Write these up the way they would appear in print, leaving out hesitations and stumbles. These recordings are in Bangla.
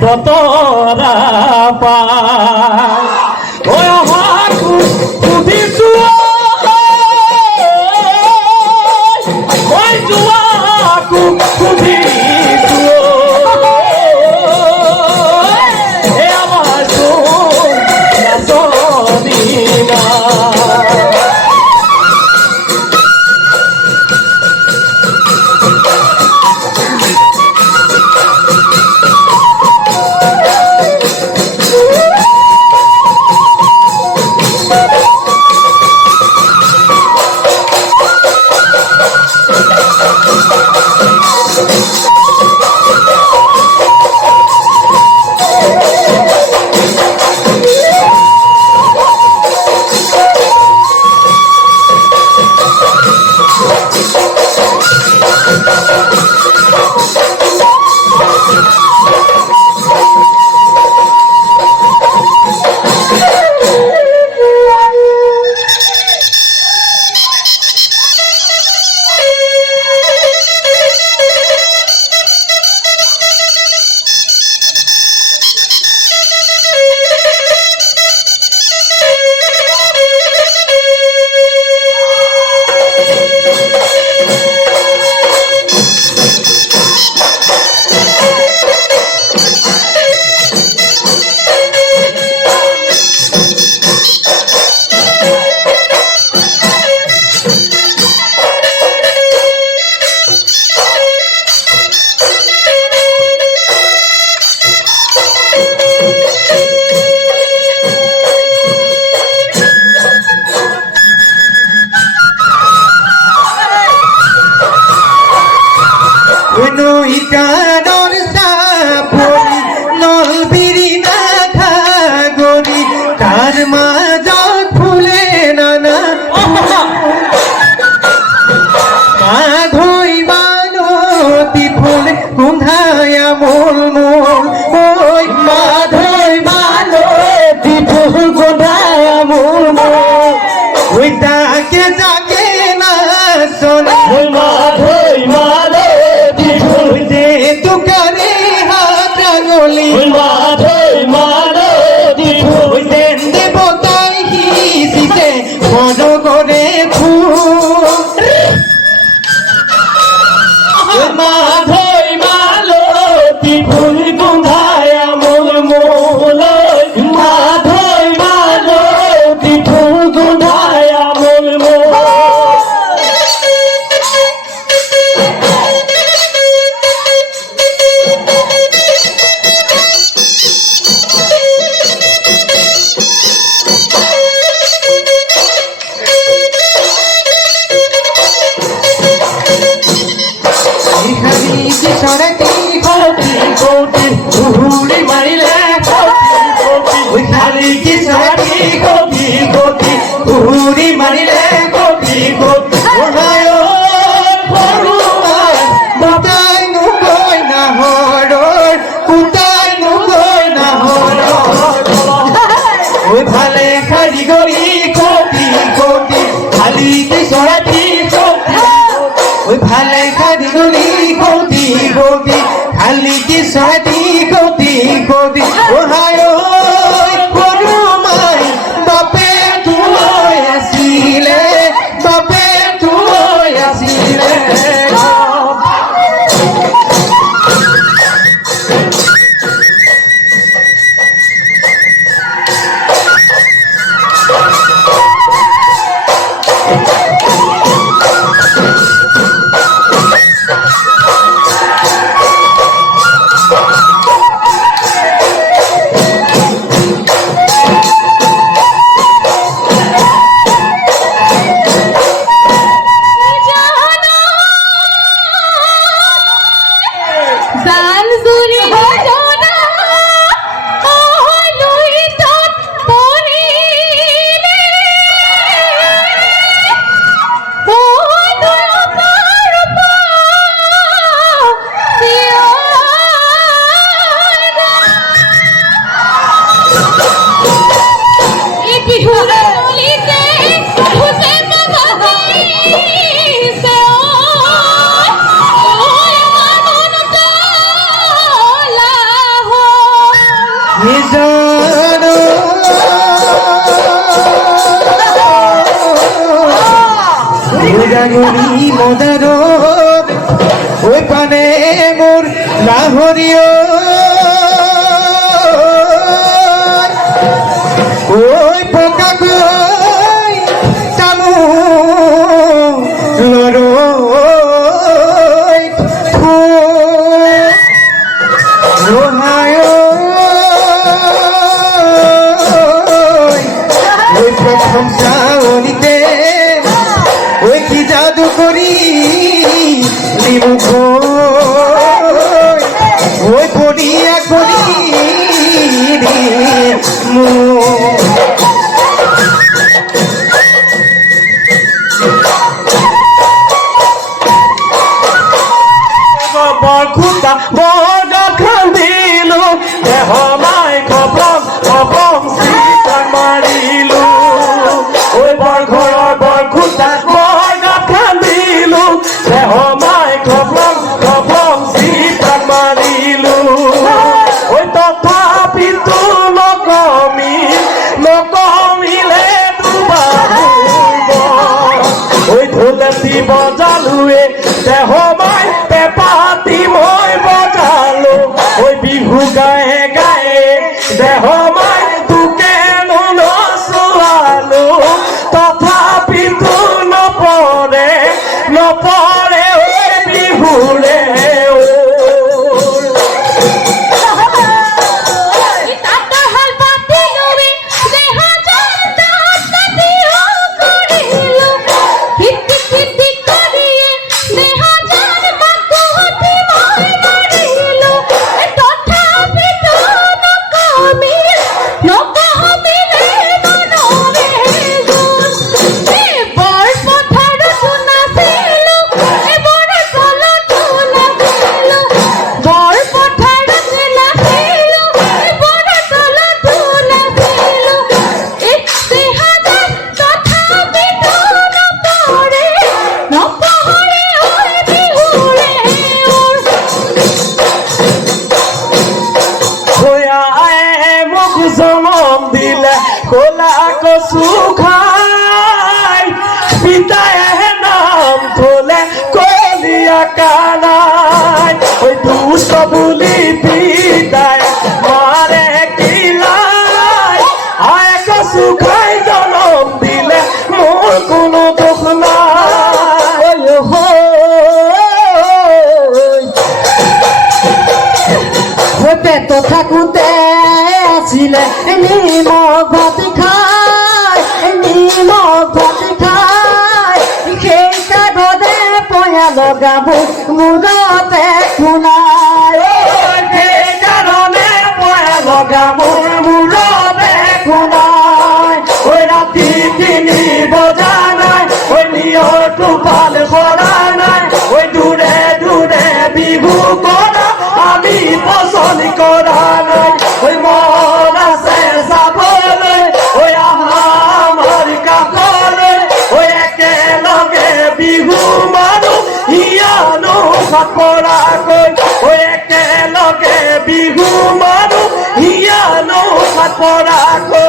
বতরা পায় ও হাকু কুদিছু ওই জুয়াকু কুদিছু এ আমার সোনা সাগরী মদার ওই পানে মোর লাহরিও ওই পোকা কই তামু লড়ো ওই প্রথম শ্রাবণীতে ওই কি জাদু করি মুখ ওই পড়িয়া করি বরখুতা বড় খান্দিলু দেহ মাই খপম খপম সিতা মারিলু ওই বরঘৰৰ বৰখুতা বড় খান্দিলু দেহ মাই খপম খপম সিতা মারিলু ওই তথাপিতো নকমিলে দুবাৰ ওই ঢোলেটি বজালুৱে দেহ মাই পেপাতি মই বজালো ওই বিহু গায়ে গায়ে দেহ মাই তোকে নচুৱালো তথাপিতো নপৰে ওই বিহুৰে জনম দিলে কোলা কচু খাই পিতায়ে নাম থলে কলিয়া কানাই ওই দুষ্ট বুলি পিতাই মারে কিলাই আয় কচু খাই জনম দিলে মোর কোনো দুখ নাই পেট থাকোতে আছিলে নিমখ ভাত খাই সেইটা গদে পয়া লগাব মূৰতে খুনাই সেইকাৰণে পয়া লগাব মূৰতে খুনাই ওই ৰাতি 3 বজা নাই ওই নিয়ৰটো পাল কৰা নাই ওই দূৰে দূৰে বিহু কৰা আমি পচন্দ কৰা নাই ওই মন আছে যাবলৈ ওই আমাৰ কাষলৈ ওই একেলগে বিহু মাৰো হিয়ানো সাত পৰাকৈ ওই একেলগে বিহু মাৰো হিয়ানো সাত পৰাকৈ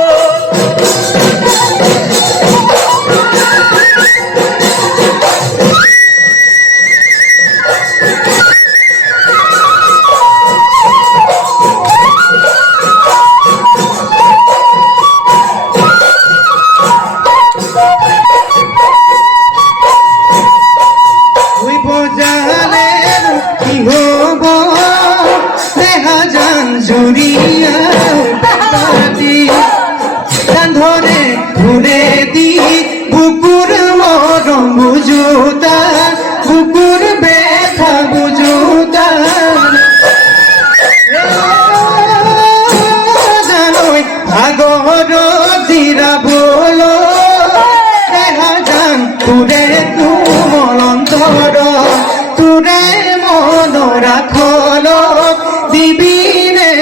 বুকুর মরম বুঝুতা বুকুর ব্যথা বুঝুতা জানোই ভাগর দিরা বলো দেখা যান তুরে তুমল অন্তর তুরে মন রাখল দিবিরে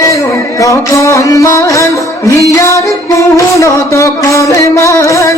তখন মান হিয়ার পুন তখন মান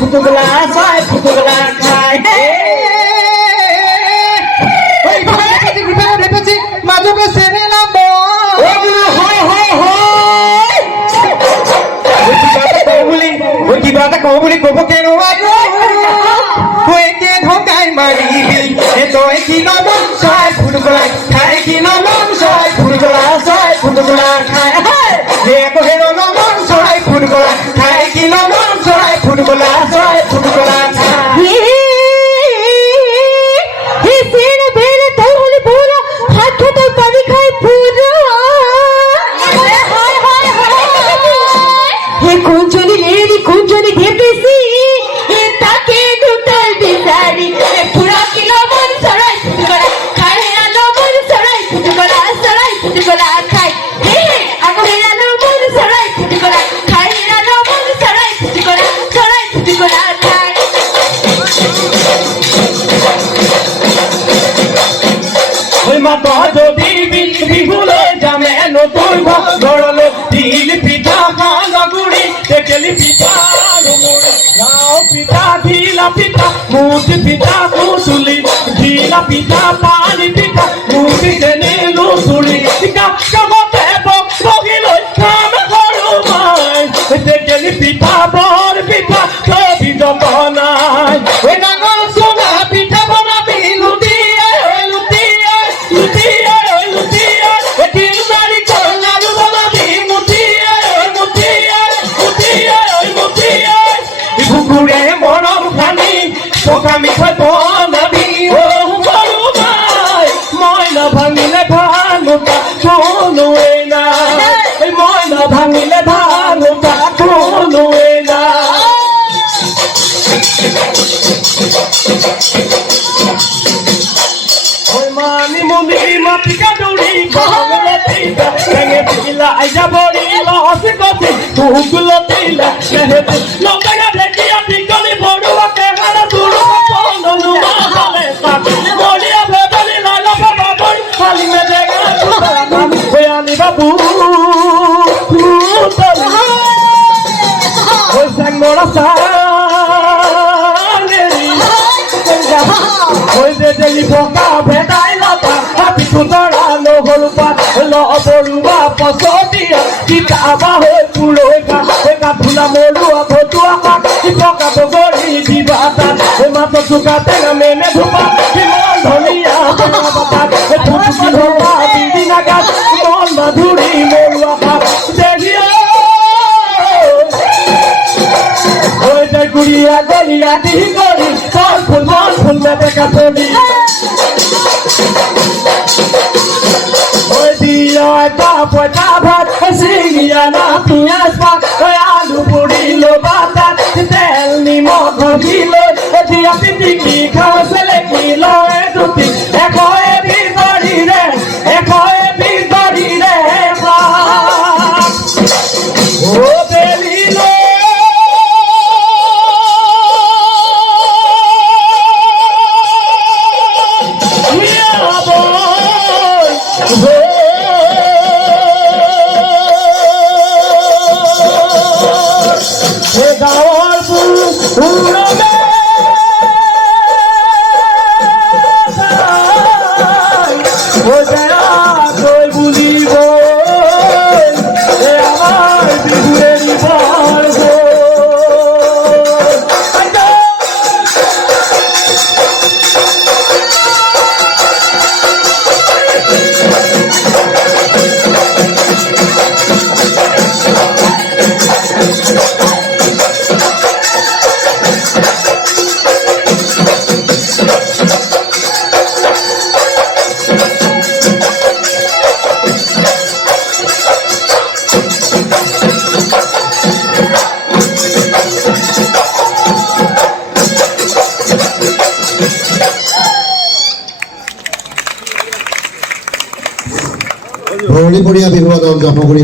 ফুটুকলা চাই ফুটুকলা খাই মাজকে চেনে নাম কিবা এটা কওঁ বুলি ক'ব কেনেকুৱা কে ধকাই মাৰিবি তই কি নাম চাই ফুটুকলা খাই কি নাম চাই ফুটুকলা চাই ফুটুকলা খাই নাম চাই ফুটুকলা খাই কি নাম চাই ফুটুকলা চাই ফুটুকলা খাই বিহুলৈ যামে নতুন ঘৰলৈ তিল পিঠা গুৰি টেকেলি পিঠা লাও পিঠা ঢিলা পিঠা মুঠি পিঠা কুচুলি ঢিলা পিঠা পানী পিঠা মুঠি চেনি লুচুলি কামতে বগিলৈ কাম কৰো মই টেকেলি পিঠা বৰ পিঠা কবি জপনাই ডাঙৰ চুঙা পিঠা বনাবি পকা মিঠাই বনাবি সৰু ভাই মই নাভাঙিলে ভাঙোতা কোনোৱেই নাই মই নাভাঙিলে ভাঙোতা কোনোৱেই নাই মানিমুনি মাটিকা দৌৰি যাবৰি লছ গছি তুগুলতিলা লগাই ঢেকিয়া টিকলি বৰুৱাকে babu oi sang mora sangeri oi de deli boka bedai lata happy kundara no holupa lo oborua posodia kita aba hoi puloika eka thula molua botua ka ipoka bogori dibata e mato suka tena mene dhupa himon dhoniya bata e thuki hoba bidina gas mon madhuri molua ka delia oi de guria golia di gori mon phul me deka thodi oi dia পয়তা ভাত সিঙ্গিয়া না পিঁয়াজ পাত আলু পুড়িল বাতাত তেল নিমখ দিল দিয়া পিটিকি খাওয়া ছেলে কিল দুটি একয়ে ভিতরি রে ও বেলিল ভৰণী পৰিয়া বিহুৱা দল জন্মগুৰি